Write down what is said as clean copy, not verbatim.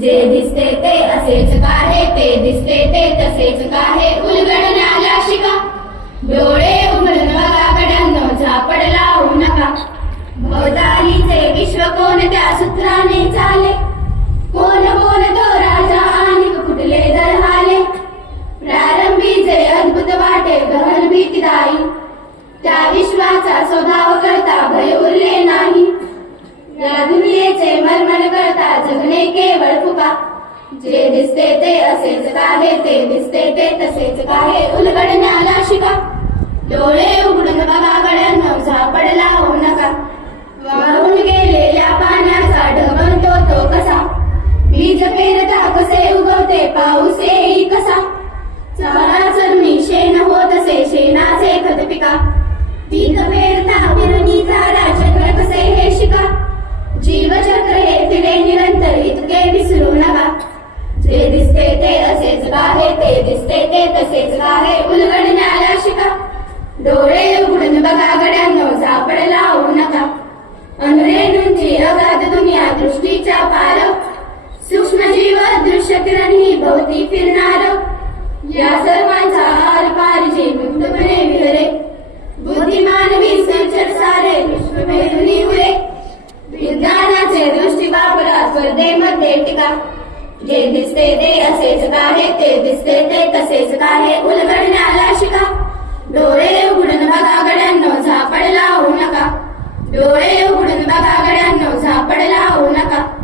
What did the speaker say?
जे दिसते ते असेच काहे, ते दिसते ते तसेच काहे, उलगडण्याला शिका. डोळे उघडून बघा गड्यांनो, झापड लावू नका. भोवतालीचे विश्व कोणत्या सूत्राने चाले, कोण कोण तो राजा आणि कुठले दरहाले. प्रारंभी जे अद्भुत वाटे गहन भीतीदायी, त्या विश्वाचा स्वभाव करता भय उरले नाही. या दुनियेचे मर्मन करता जगणे केवळ फुका. जे दिसते ते असेच काहे, ते दिसते ते तसेच काहे, उलगडण्याला शिका. डोळे उघडून बघा गड्यांनो, झापड लावू नका. वाहून गेलेल्या पाण्याचा ढगलतो तो कसा, बीज पेरता कसे उगवते पाऊस येई कसा. चारा चरणी शेण होत असे शेणाचे खत पिका, पीक पेरता फिरणी चारा चक्र कसे हे शिका. जीवचक्र हे फिरे निरंतर इतके विसरू नका. जे दिसते ते असेच काहे, ते दिसते ते तसेच काहे, उलगडण्याला शिका. डोळे उघडून बघा गड्यांनो, झापड लावू नका. अनरेणूंची अगाध दुनिया दृष्टीच्या पार, सूक्ष्म जीव दृश्य किरण ही भोवती फिरणार. या सर्वांचा आरपार जी मुक्तपणे विहरे, बुद्धिमान विसर्जन सारे विश्वमेधुनी उरे. विज्ञानाचे दृष्टी वापरा स्पर्धेमध्ये टिका. जे दिसते ते असेच काहे, ते दिसते ते तसेच काहे, उलगडण्याला शिका. डोळे उघडून बघा गड्यांनो, झापड लावू नका. डोळे उघडून बघा गड्यांनो, झापड लावू नका.